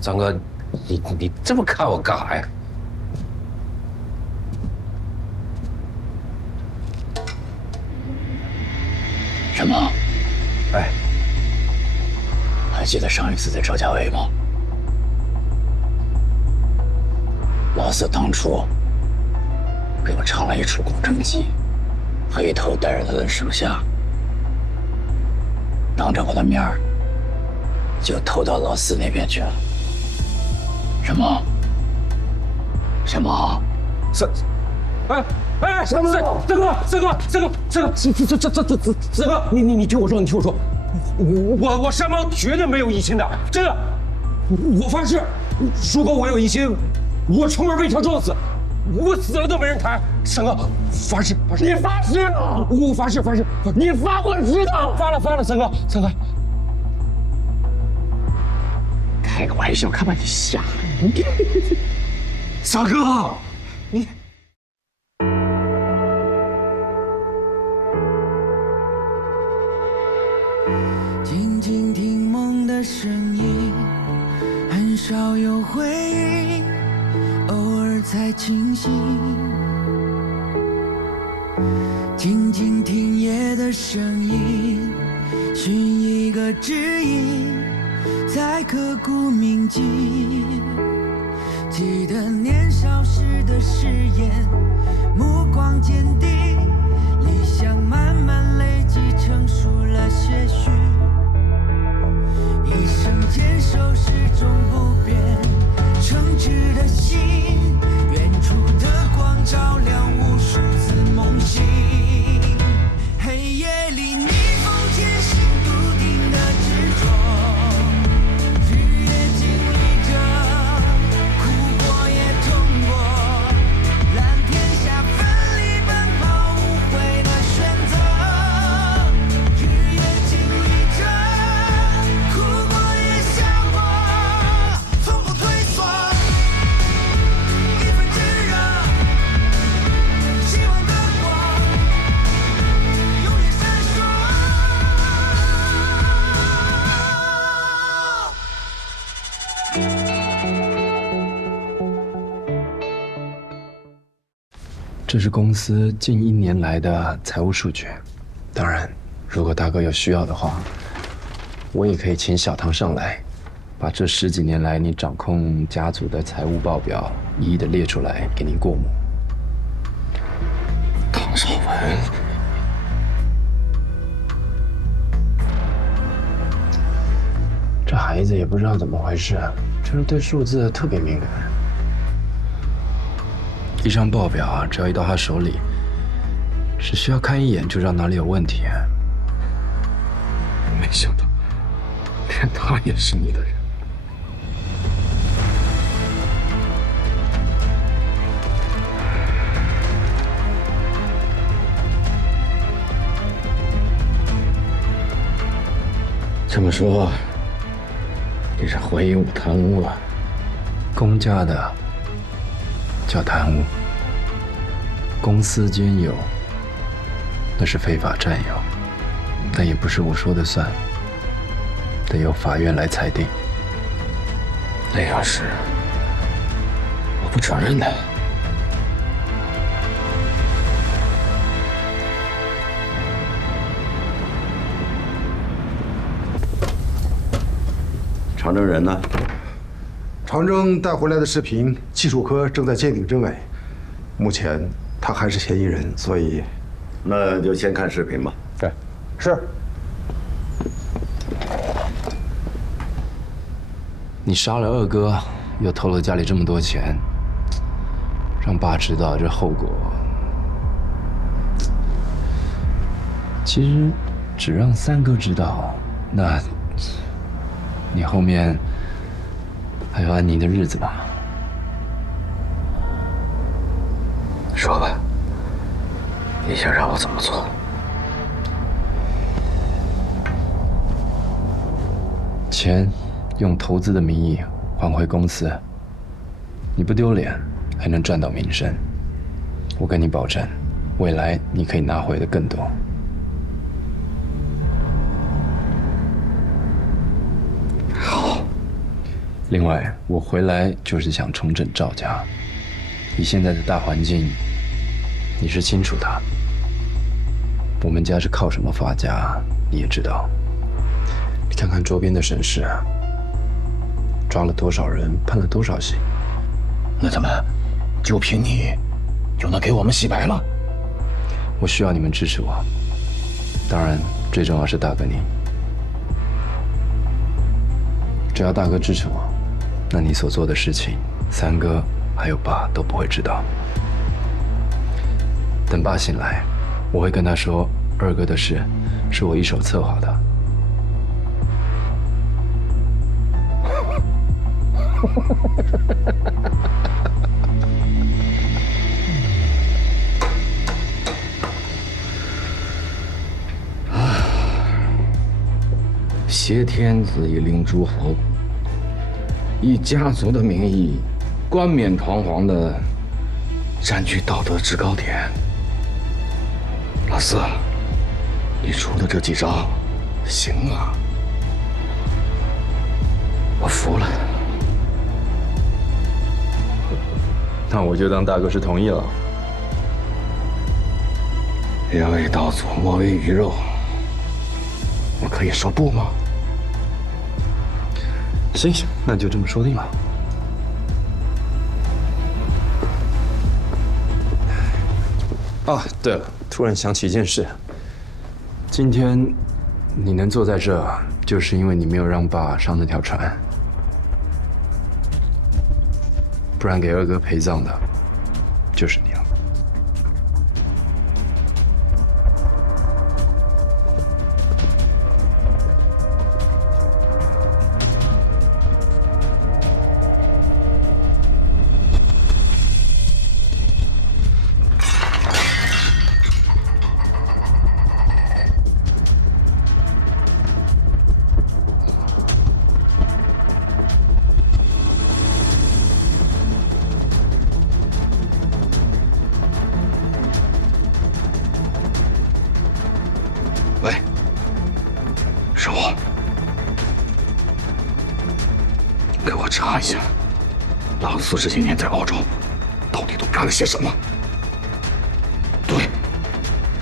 张哥，你这么看我干啥呀？什么？哎，还记得上一次在赵家围吗？老四当初给我唱了一出古筝戏，黑头带着他的手下，当着我的面就偷到老四那边去了。什么？什么？哎，三哥，你听我说，我山猫绝对没有异心的，真的，我发誓，如果我有异心，我出门被车撞死，我死了都没人抬。三哥，发誓，你发誓啊！我发誓，你发我知道。发了，三哥，开个玩笑，看把你吓的！三哥，你。静静听梦的声音，很少有回应，偶尔才清醒。静静听夜的声音，寻一个指引，在刻骨铭记。记得年少时的誓言，目光坚定，理想慢慢累积，成熟了些许。一生坚守始终不变，诚挚的心，远处的光照亮无数次梦醒。黑夜里逆风前行，笃定的执着，日夜经历着，哭过也痛过，蓝天下奋力奔跑，无悔的选择，日夜经历着，哭过也笑过，从不退缩，一份炙热，希望的光永远闪烁。这是公司近1年来的财务数据，当然，如果大哥有需要的话，我也可以请小唐上来，把这10几年来你掌控家族的财务报表一一的列出来给您过目。唐绍文，这孩子也不知道怎么回事，就是对数字特别敏感。一张报表啊，只要一到他手里，只需要看一眼就知道哪里有问题。没想到，连他也是你的人。这么说，你是怀疑我贪污了？公家的叫贪污，公私兼有那是非法占有，但也不是我说的算，得由法院来裁定。那要是我不承认呢？长征人呢？长征带回来的视频，技术科正在鉴定真伪，目前他还是嫌疑人，所以，那就先看视频吧。对，是。你杀了二哥，又偷了家里这么多钱，让爸知道这后果，其实只让三哥知道，那你后面还有安宁的日子吧？说吧，你想让我怎么做？钱用投资的名义还回公司，你不丢脸，还能赚到名声。我跟你保证，未来你可以拿回的更多。另外，我回来就是想重整赵家。以现在的大环境，你是清楚的。我们家是靠什么发家，你也知道。你看看周边的省市，抓了多少人，判了多少刑。那怎么，就凭你，就能给我们洗白了？我需要你们支持我，当然，最重要是大哥你。只要大哥支持我，那你所做的事情，三哥还有爸都不会知道。等爸醒来，我会跟他说，二哥的事是我一手策划的。挟天子以令诸侯，以家族的名义，冠冕堂皇的占据道德制高点。老四，你出的这几招，行啊，我服了。那我就当大哥是同意了。人为刀俎，莫为鱼肉，我可以说不吗？行，那就这么说定了。啊，对了，突然想起一件事。今天你能坐在这，就是因为你没有让爸上那条船，不然给二哥陪葬的，就是你了。喂，是我，给我查一下，老四这些年在澳洲到底都干了些什么？对，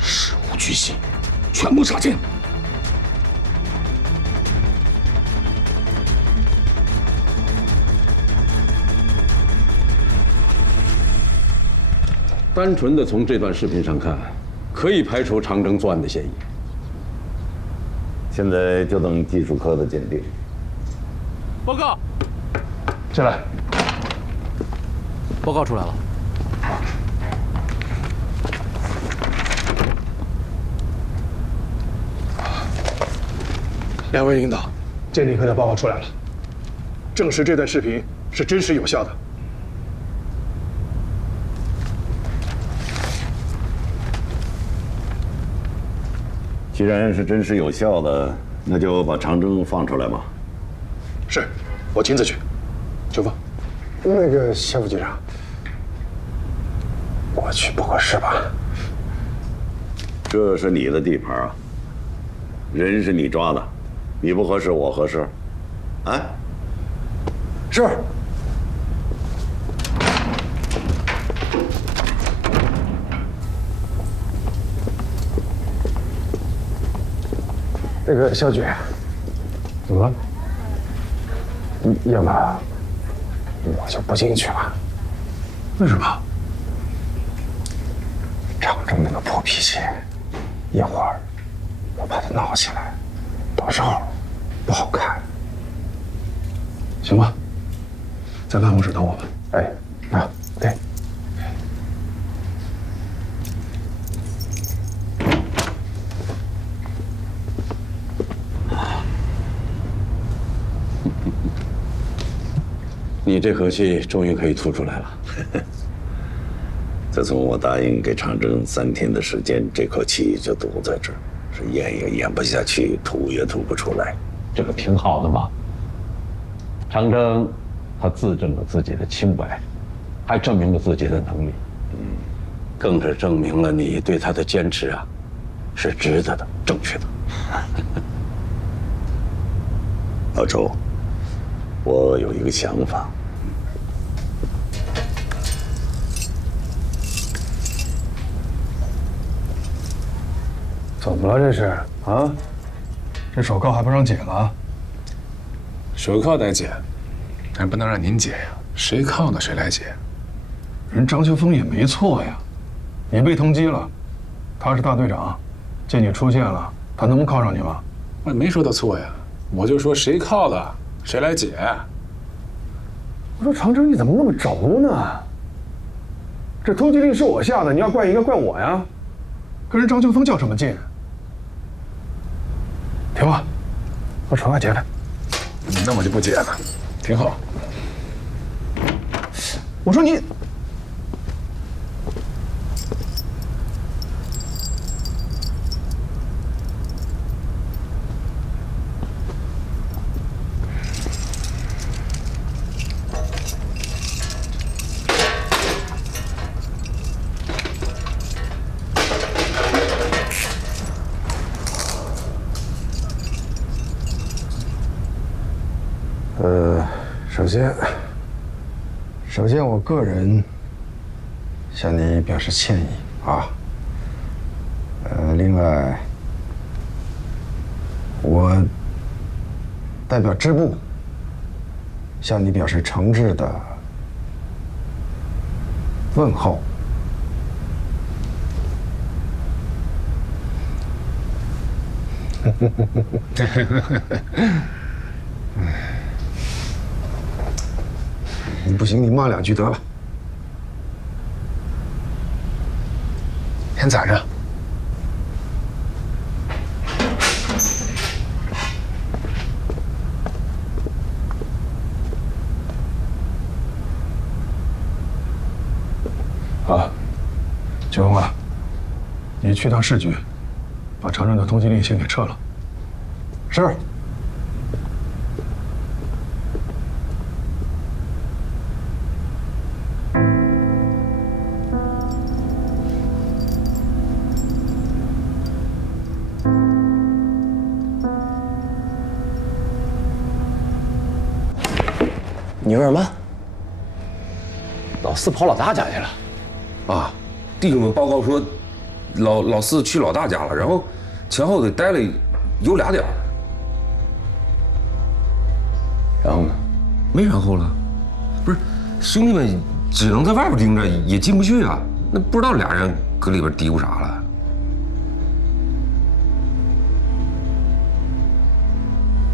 事无巨细，全部查清。单纯的从这段视频上看，可以排除长征作案的嫌疑。现在就等技术科的鉴定。报告，进来。报告出来了。两位领导，鉴定科的报告出来了，证实这段视频是真实有效的。既然是真实有效的，那就把长征放出来吧。是，我亲自去。秋风，那个谢副局长，我去不合适吧？这是你的地盘啊，人是你抓的，你不合适，我合适。哎，是。那个肖局，怎么了？要么我就不进去了。为什么？长征那个破脾气，一会儿我怕他闹起来，到时候不好看。行吧，在办公室等我吧。哎，啊，对。你这口气终于可以吐出来了。自从我答应给长征3天的时间，这口气就堵在这儿，是咽也咽不下去，吐也吐不出来。这个挺好的嘛。长征，他自证了自己的清白，还证明了自己的能力，更是证明了你对他的坚持啊，是值得的、正确的。老周，我有一个想法。怎么了这是啊？这手铐还不让解了？手铐得解，但不能让您解呀。谁铐的谁来解。人张秋风也没错呀，你被通缉了，他是大队长，见你出现了，他能不铐上你吗？我也没说他错呀，我就说谁铐的谁来解。我说长征你怎么那么轴呢？这通缉令是我下的，你要怪应该怪我呀，跟人张秋风较什么劲？停吧，把手铐解开。那我就不解了，挺好。我说你。首先，我个人向你表示歉意啊。另外，我代表支部向你表示诚挚的问候。不行，你骂两句得了。先攒着。啊，九峰啊，你去趟市局，把长征的通缉令先给撤了。是。你说什么？老四跑老大家去了？啊，弟兄们报告说，老四去老大家了，然后前后得待了有2点。然后呢？没然后了。不是，兄弟们只能在外边盯着，也进不去啊。那不知道俩人搁里边嘀咕啥了。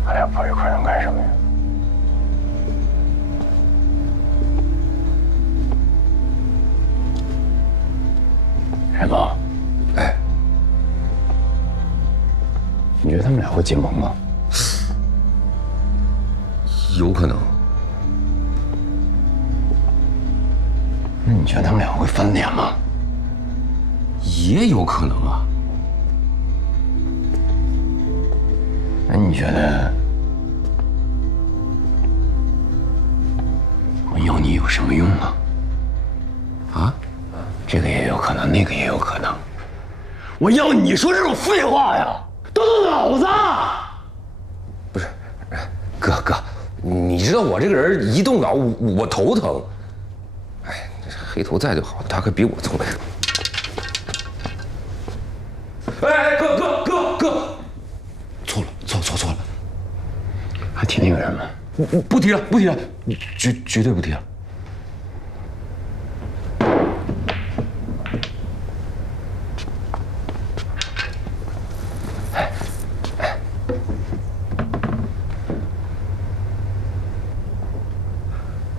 俺俩跑一块能干什么呀？沈峰，哎，你觉得他们俩会结盟吗？有可能。那你觉得他们俩会翻脸吗？也有可能啊。那你觉得我要你有什么用啊？啊？这个也有可能，那个也有可能。我要你说这种废话呀，动动脑子！不是，哥，你知道我这个人一动脑我头疼。哎，黑头在就好，他可比我聪明。哎，哥，错了，还提那个人吗？不提了，绝对不提了。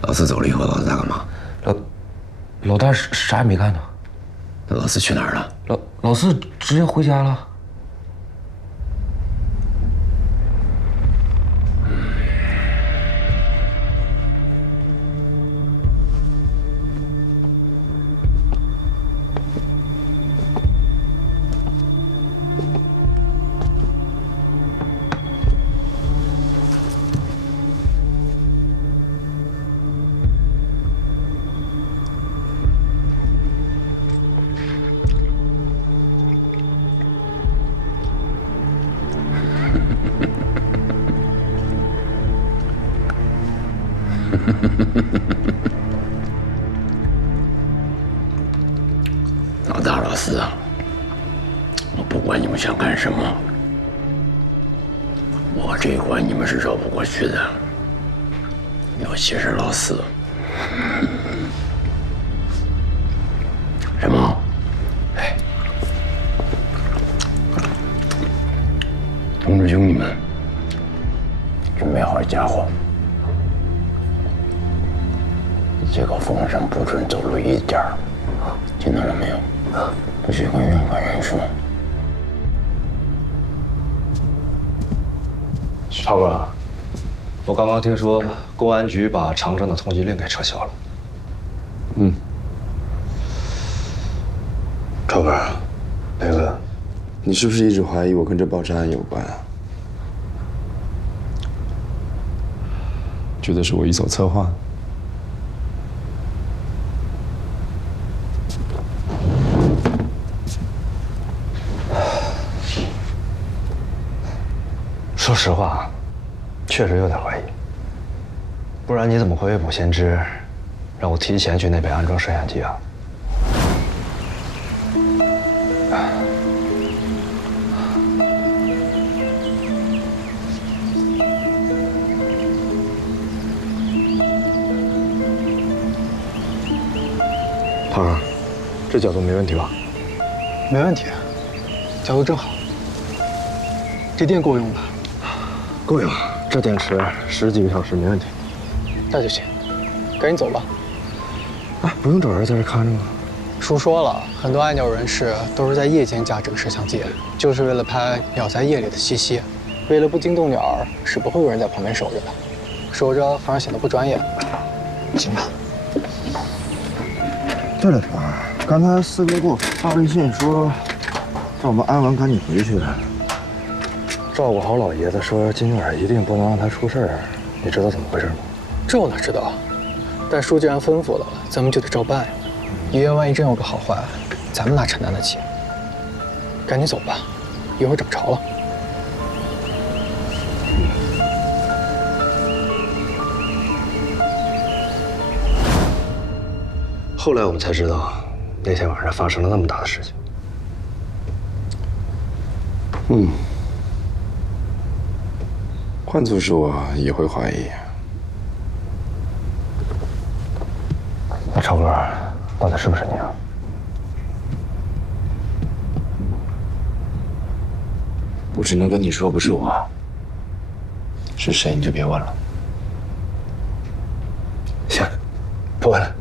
老四走了以后，老大干嘛？老大啥也没干呢。那老四去哪儿了？老四直接回家了。老大老四啊，我不管你们想干什么，我这一关你们是绕不过去的，尤其是老四。什么？哎，同志兄弟们，准备好家伙，这个风上不准走路一点儿，听到了没有？不许跟任何人说。超哥，我刚刚听说公安局把长征的通缉令给撤销了。超哥，那个，你是不是一直怀疑我跟这爆炸案有关啊？觉得是我一手策划？说实话，确实有点怀疑。不然你怎么会未卜先知，让我提前去那边安装摄像机啊？胖儿，这角度没问题吧？没问题，角度正好。这电够用吧？够用，这电池10几个小时没问题。那就行，赶紧走吧。啊，不用找人在这看着吗？叔说了，很多爱鸟人士都是在夜间架这个摄像机，就是为了拍鸟在夜里的气息。为了不惊动鸟儿，是不会有人在旁边守着的，守着反而显得不专业。行吧。对了，成儿，刚才四哥给我发微信说，让我们安完赶紧回去。照顾好老爷子，说今晚一定不能让他出事儿。你知道怎么回事吗？这我哪知道？但叔既然吩咐了，咱们就得照办呀。爷爷万一真有个好坏，咱们哪承担得起？赶紧走吧，一会儿涨潮了。后来我们才知道，那天晚上发生了那么大的事情。换做是我也会怀疑。那超哥，到底是不是你啊？我只能跟你说，不是我。是谁你就别问了。行，不问了。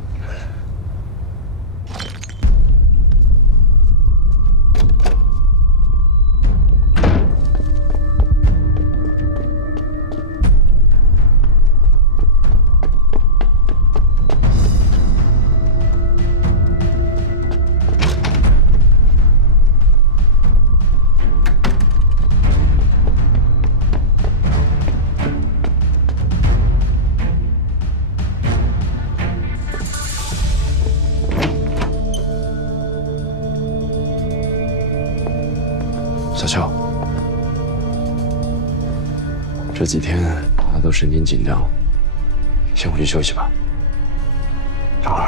小乔，这几天他都神经紧张，先回去休息吧。超哥，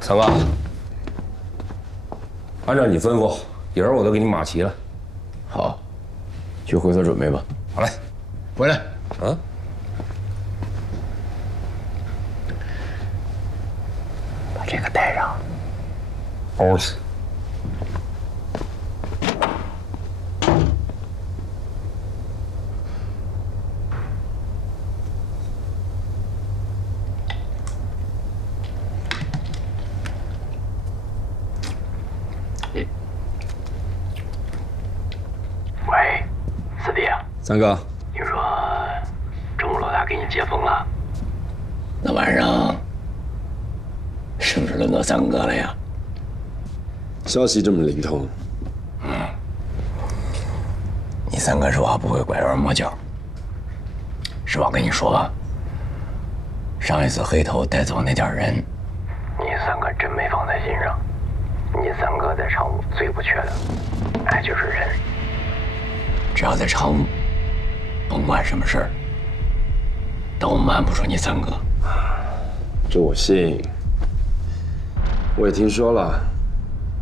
三哥，按照你吩咐，人儿我都给你码齐了。好，去会所准备吧。好嘞，回来。啊。把这个带上。哦。喂，四弟啊，三哥，听说中国老大给你接风了，那晚上是不是轮到三哥了呀？消息这么灵通。你三哥说话不会拐弯抹角。实话跟你说吧，上一次黑头带走那点人，你三哥真没放在心上。你三哥在常务最不缺的，就是人。只要在常务，甭管什么事儿，都瞒不住你三哥。这我信。我也听说了，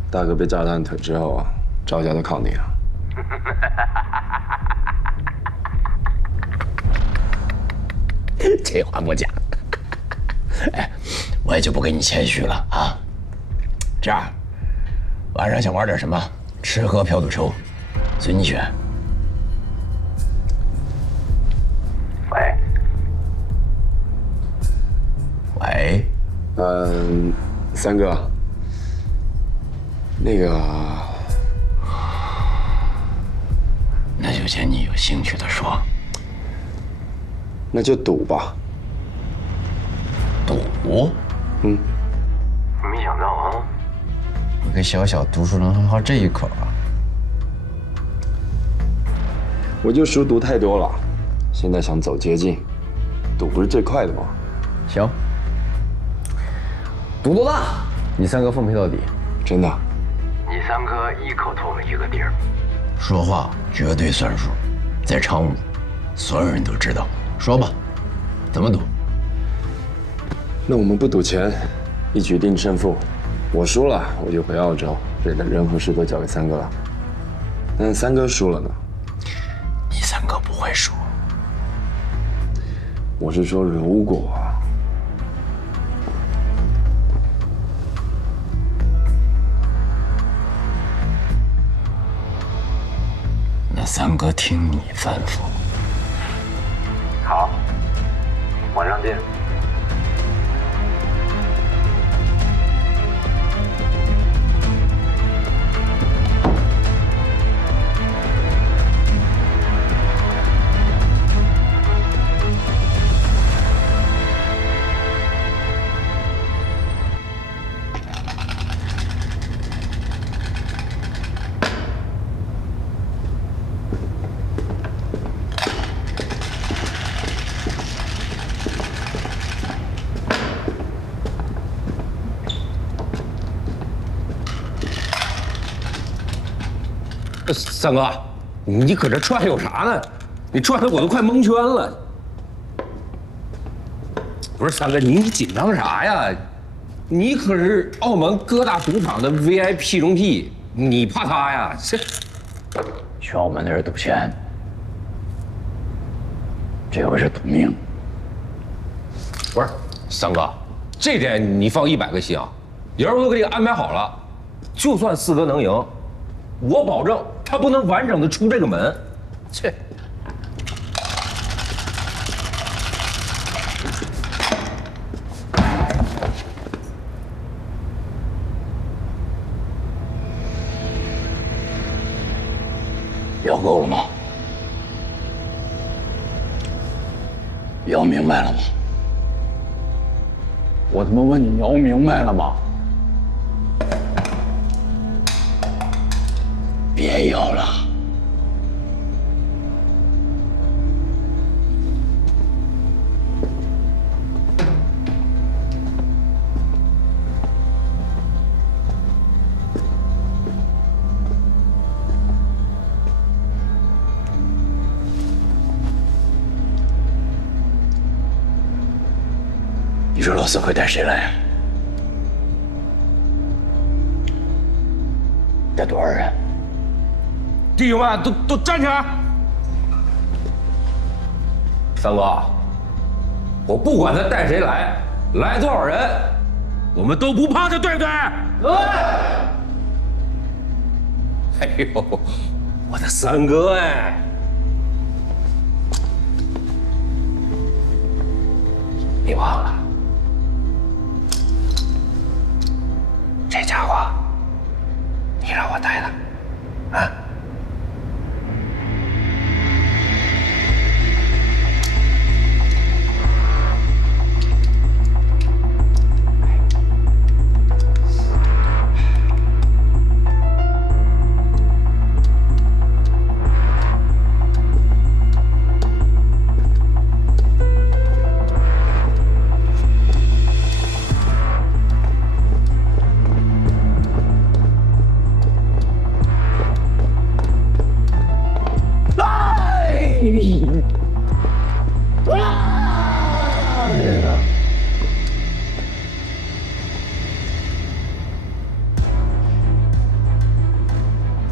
大哥被炸断腿之后啊，赵家都靠你了。这话不假。我也就不跟你谦虚了啊。这样，晚上想玩点什么？吃喝嫖赌抽，随你选。喂。三哥，那就见你有兴趣的说。那就赌吧。赌？嗯。没想到啊，一个小小读书人还好这一口啊。我就熟读太多了，现在想走捷径，赌不是最快的吗？行。赌多大？你三哥奉陪到底。真的？你三哥一口投了一个底儿，说话绝对算数，在常务，所有人都知道。说吧，怎么赌？那我们不赌钱，一局定胜负。我输了，我就回澳洲，这里的任何事都交给三哥了。但三哥输了呢？你三哥不会输。我是说，如果。那三哥听你吩咐。好，晚上见。三哥，你搁这转悠啥呢？你转的我都快蒙圈了。不是三哥，你紧张啥呀？你可是澳门各大赌场的 VIP 中 P， 你怕他呀？这去澳门那是赌钱，这回是赌命。不是三哥，这点你放100个心啊！爷儿我都给你安排好了，就算四哥能赢，我保证他不能完整的出这个门。切！聊够了吗？聊明白了吗？我他妈问你，聊明白了吗？别摇了。你说老四会带谁来？带多少人？弟兄们，都站起来！三哥，我不管他带谁来，来多少人，我们都不怕他，对不对？对。哎呦，我的三哥哎！别忘了，这家伙你让我带的，啊？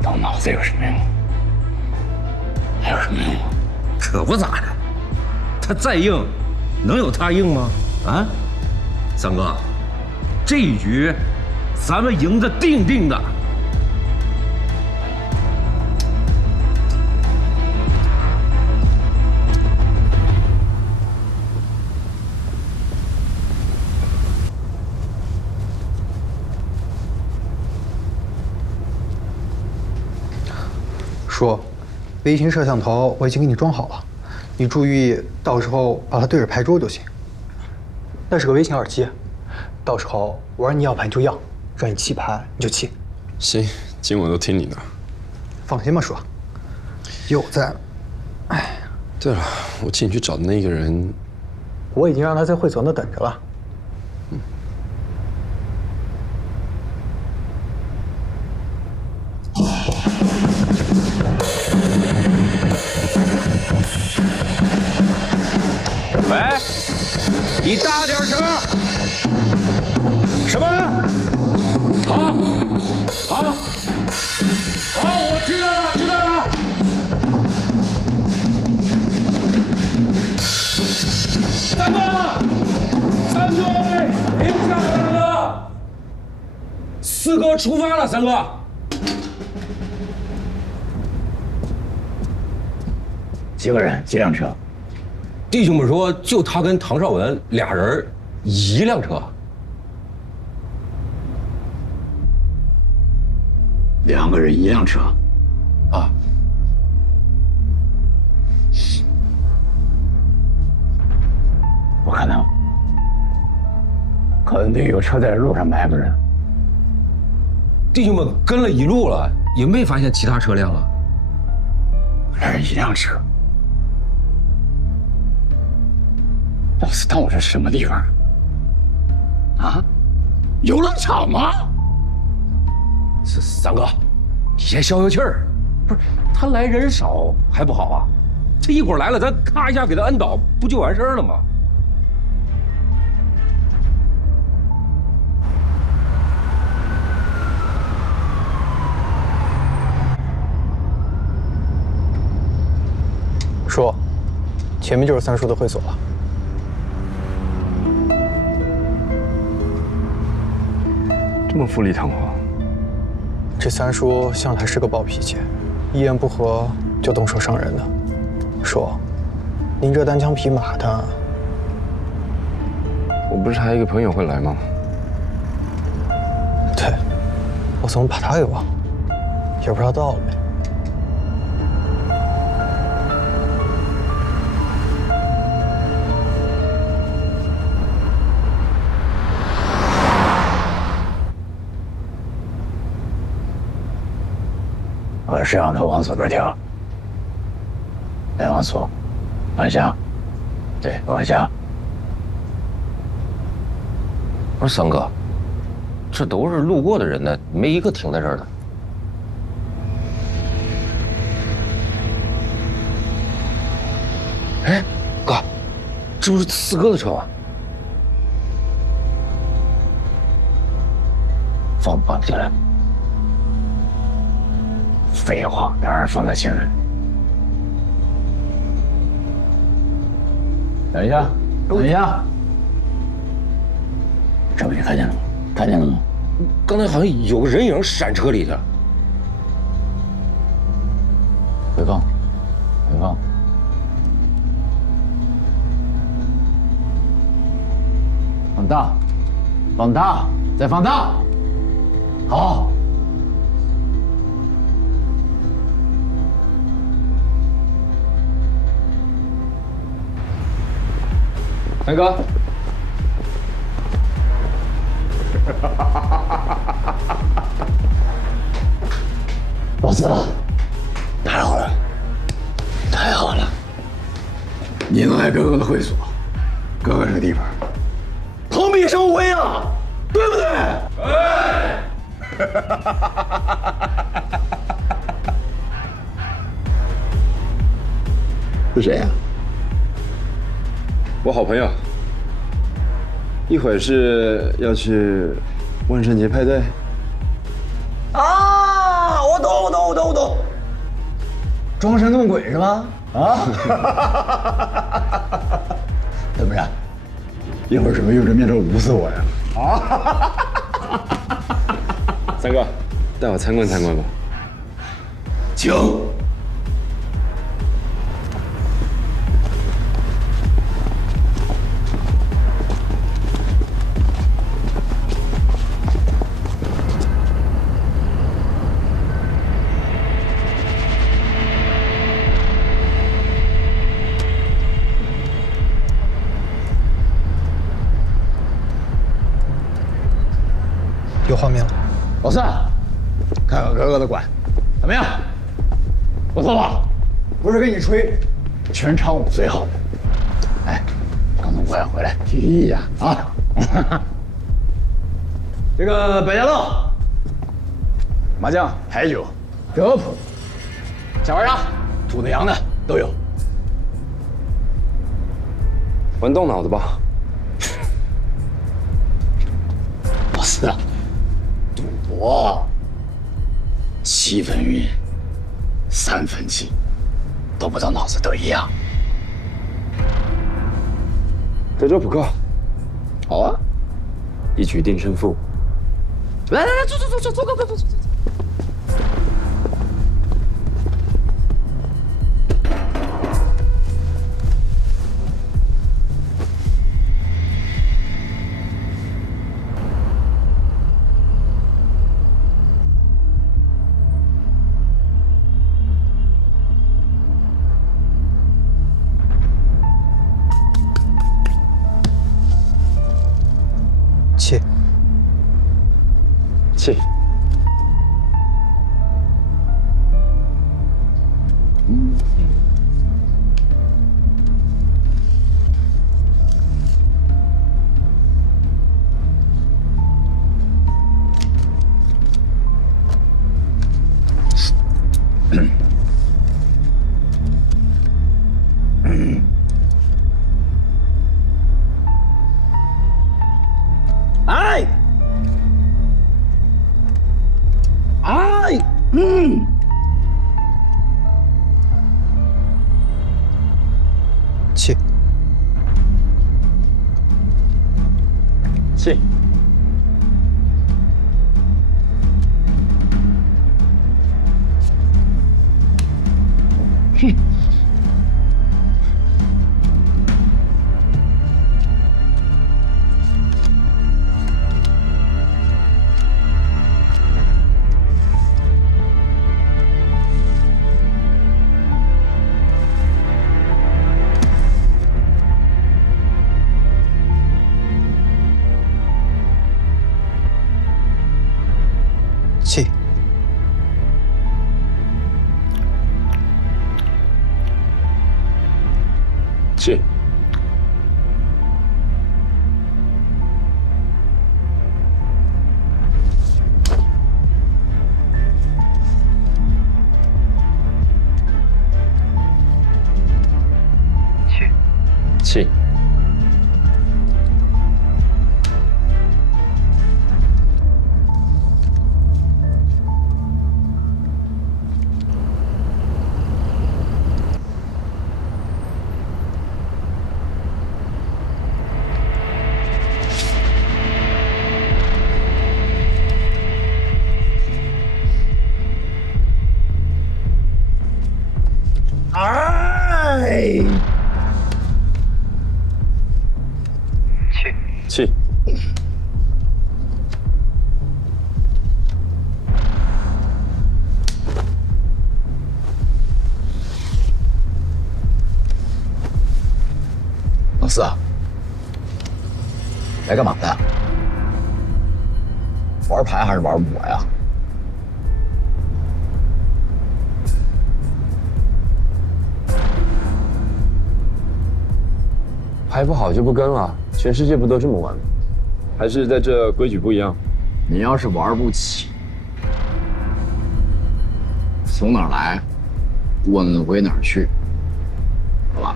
动脑子有什么用？还有什么用？可不咋的，他再硬，能有他硬吗？啊，三哥，这一局咱们赢得定定的。叔，微型摄像头我已经给你装好了，你注意到时候把它对着牌桌就行。那是个微型耳机，到时候我让你要牌你就要，让你弃牌你就弃。行，今晚都听你的。放心吧，叔。有在。哎，对了，我请你去找的那个人，我已经让他在会所那等着了。喂，你大点声！什么？好，我知道了，知道了。三哥，停下来了！四哥出发了，三哥。几个人？几辆车？弟兄们说，就他跟唐绍文俩人，一辆车。2个人1辆车。啊。不可能，可能得有车在路上埋伏着。弟兄们跟了一路了，也没发现其他车辆啊。2人1辆车。老子当我这是什么地方？啊？游乐场吗？三哥，你先消消气儿。不是他来人少还不好啊？这一会儿来了，咱咔一下给他摁倒，不就完事儿了吗？叔，前面就是三叔的会所了。这么富丽堂皇。这三叔向来是个暴脾气，一言不合就动手伤人的。叔，您这单枪匹马的，我不是还有一个朋友会来吗？对，我怎么把他给忘了？也不知道到了没。把摄像头往左边调，再往左，往下，对，往下。不是三哥，这都是路过的人呢，没一个停在这儿的。哎，哥，这不是四哥的车吗？放不放进来？废话，当然放在心里。等一下，等一下，这不你看见了吗？看见了吗？刚才好像有个人影闪车里去了。回放，回放。放大，放大，再放大。好。三哥，老四，太好了，太好了！你能来哥哥的会所，哥哥这个地方，蓬荜生辉啊，对不对？是谁呀？我好朋友，一会儿是要去万圣节派对。啊！我懂，装神弄鬼是吧？啊？怎么着？一会儿准备用这面罩捂死我呀？啊！三哥，带我参观参观吧。请。有画面了。老四，看看哥哥的馆，怎么样？不错吧？不是跟你吹，全场舞最好的。哎，刚从国外回来，提一下啊。这个百家乐、麻将、牌九、德扑、下玩啥，猪的、羊的都有。玩动脑子吧。老四啊，赌博7分晕，3分气，都不到脑子得一样。德州扑克，好啊，一局定胜负。来，坐。气。气。气。哼。气。气。气。哎，气。老四啊，来干嘛的？玩牌还是玩我呀？牌不好就不跟了，全世界不都这么玩吗？还是在这规矩不一样？你要是玩不起，从哪儿来，滚回哪儿去，好吧？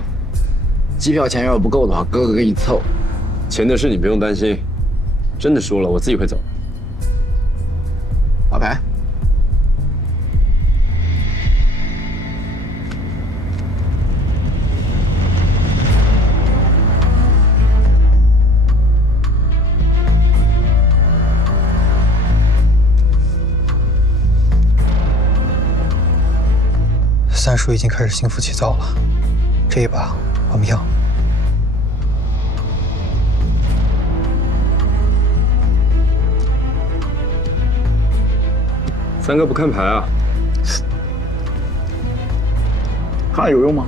机票钱要是不够的话，哥哥给你凑。钱的事你不用担心，真的输了我自己会走。打牌。三叔已经开始心浮气躁了，这一把我们赢。三哥不看牌啊？看有用吗？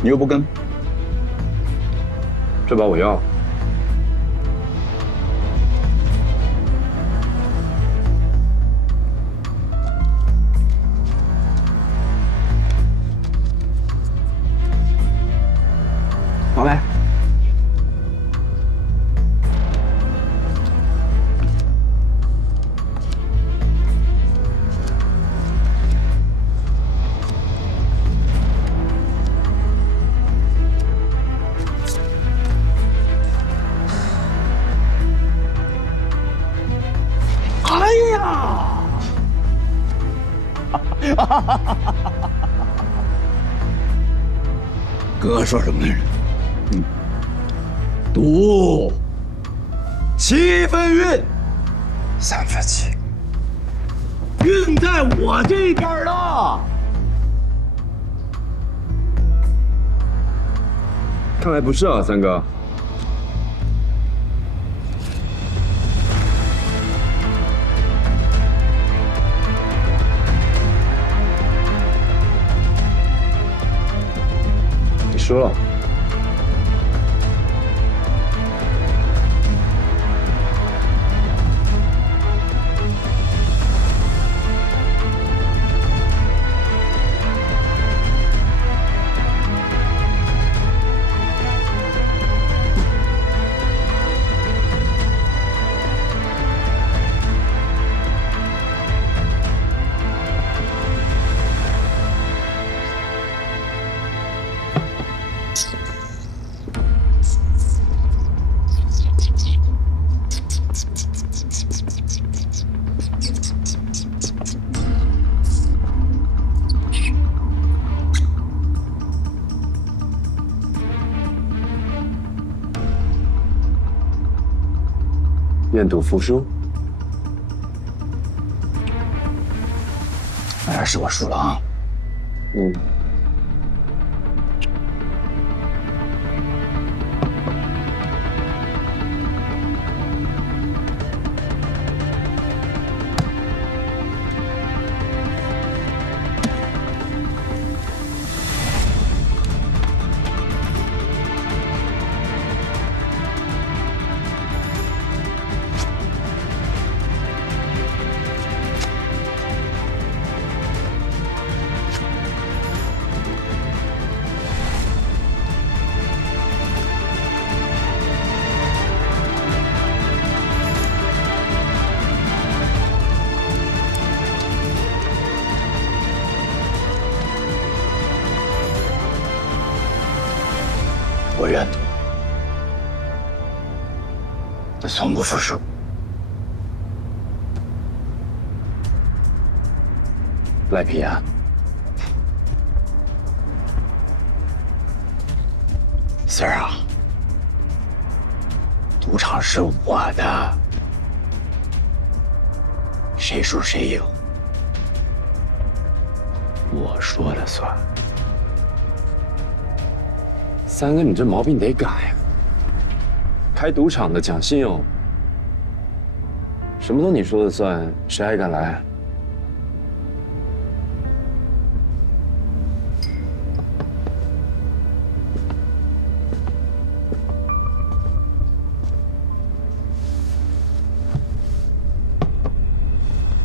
你又不跟。这把我要。好嘞。哎呀！哥说什么来着？赌7分运，3分7，运在我这边了。看来不是啊，三哥。你输了。愿赌服输。还是我输了啊。嗯。我愿赌，我从不服输。赖皮啊！四儿啊，赌场是我的，谁输谁赢，我说了算。三哥，你这毛病得改呀！开赌场的讲信用，什么都你说了算，谁还敢来？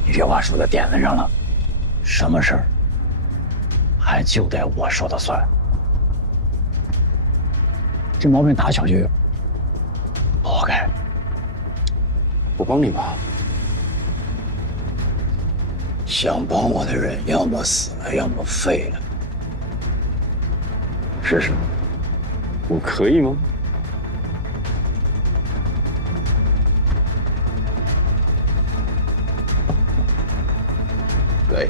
你这话说到点子上了，什么事儿还就得我说了算。这毛病打小就有，不好改。我帮你吧。想帮我的人，要么死了，要么废了。试试。我可以吗？可以。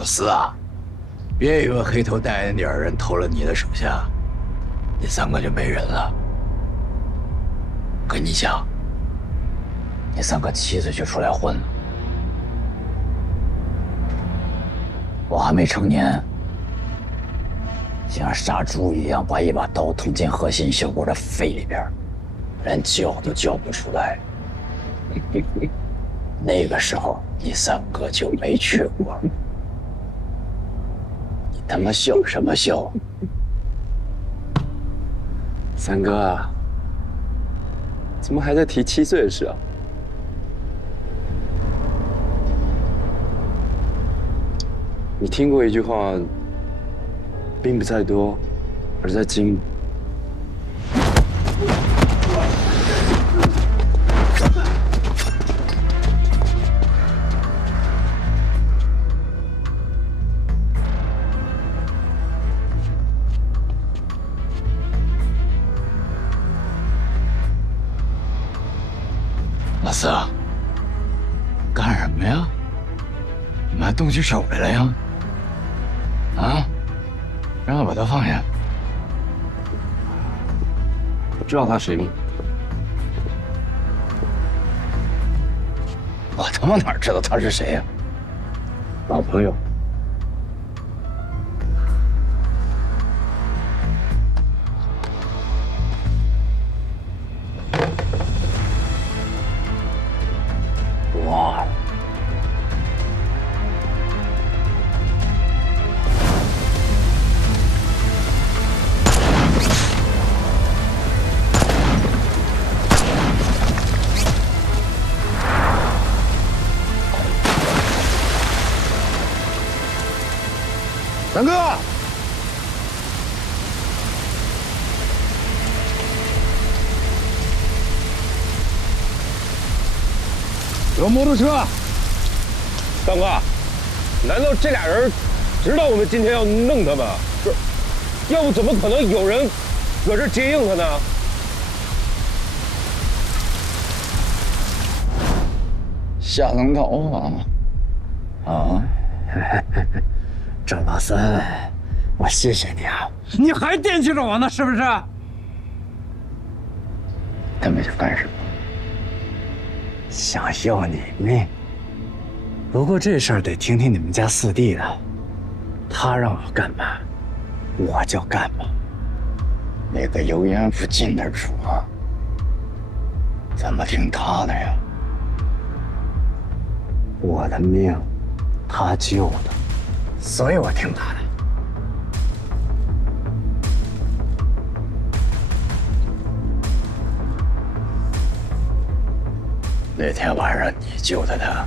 老四啊，别以为黑头带那点人投了你的手下，你三个就没人了。跟你讲，你三个7岁就出来混了，我还没成年，像杀猪一样把一把刀捅进核心小骨的肺里边，连叫都叫不出来。那个时候你三个就没去过，你他妈笑什么笑？三哥啊，怎么还在提7岁的事啊？你听过一句话，兵不在多，而在精。老四，干什么呀？你们还动起手来了呀？啊！让我把他放下。知道他谁吗？我他妈哪知道他是谁呀？老朋友。哇！三哥，有摩托车。大哥，难道这俩人知道我们今天要弄他吗？不是，要不怎么可能有人搁这接应他呢？下龙头啊！啊！郑老三，我谢谢你啊！你还惦记着我呢，是不是？他们想干什么？想要你命。不过这事儿得听听你们家四弟的，他让我干嘛，我就干嘛。那个油盐不进的主，怎么听他的呀？我的命，他救的，所以我听他的。那天晚上你救的他。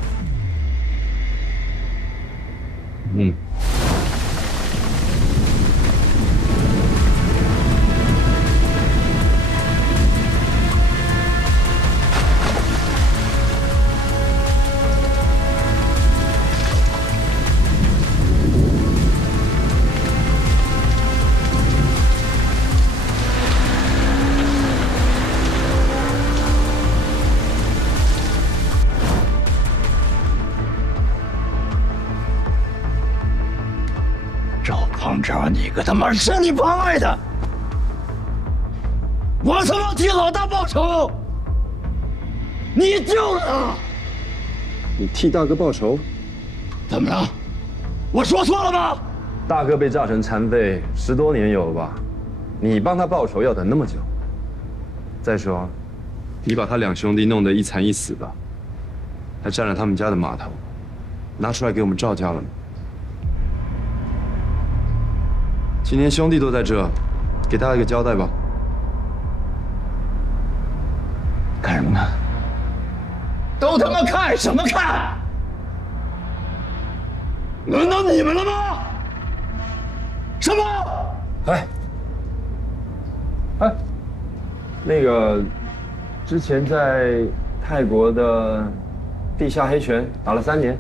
赵胖找你个他妈是你妨碍的，我他妈替老大报仇，你救了他，你替大哥报仇？怎么了？我说错了吗？大哥被炸成残废10多年有了吧？你帮他报仇要等那么久？再说，你把他2兄弟弄得一残一死的，还占了他们家的码头，拿出来给我们赵家了吗？今天兄弟都在这，给大家一个交代吧。看什么看？都他妈看什么看？轮到你们了吗？什么？哎，那个，之前在泰国的地下黑拳打了3年，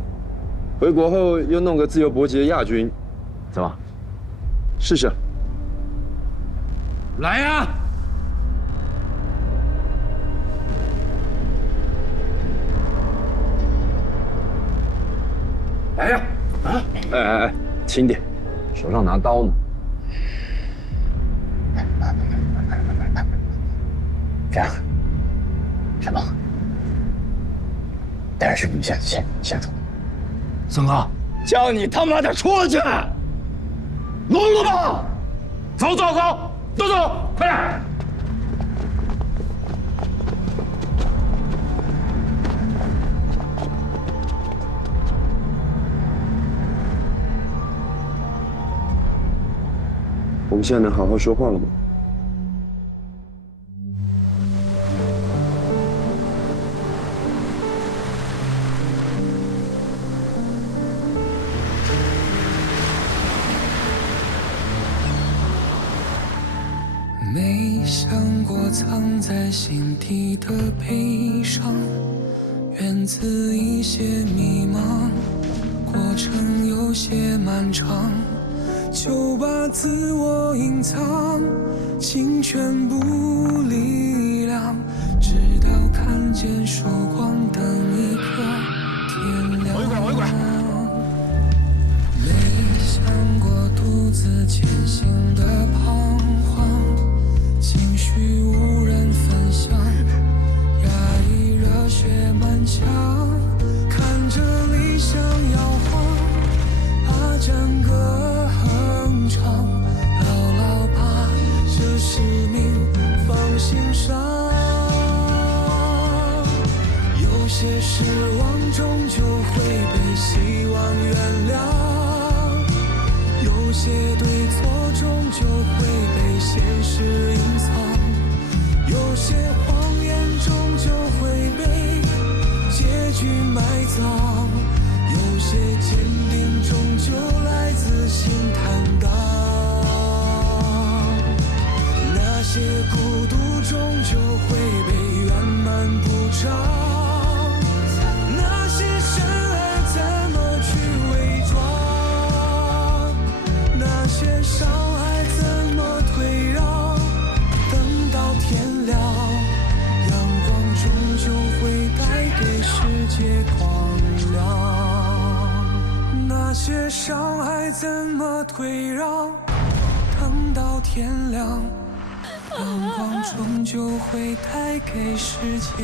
回国后又弄个自由搏击的亚军，怎么？试试。来呀！来呀！啊！哎，轻点，手上拿刀呢。这样，沈梦，带着士兵先走。孙哥，叫你他妈的出去！聋了吗？走，都走，快点！我们现在能好好说话了吗？没想过藏在心底的悲伤，源自一些迷茫，过程有些漫长，就把自我隐藏，尽全部力量，直到看见曙光，等一刻天亮。我一拐。没想过独自前行的彷徨，情绪无人分享，压抑热血满腔，看着理想摇晃，把战歌哼唱，牢牢把这使命放心上。有些失望终究会被希望原谅，有些对错终究会被现实隐藏，有些谎言终究会被结局埋葬，有些坚定终究来自心坦荡，那些孤独终究会被圆满补偿，那些深爱怎么去伪装，那些伤害怎么退让，等到天亮，阳光终究会带给世界光亮，那些伤害怎么退让，等到天亮，阳光终究会带给世界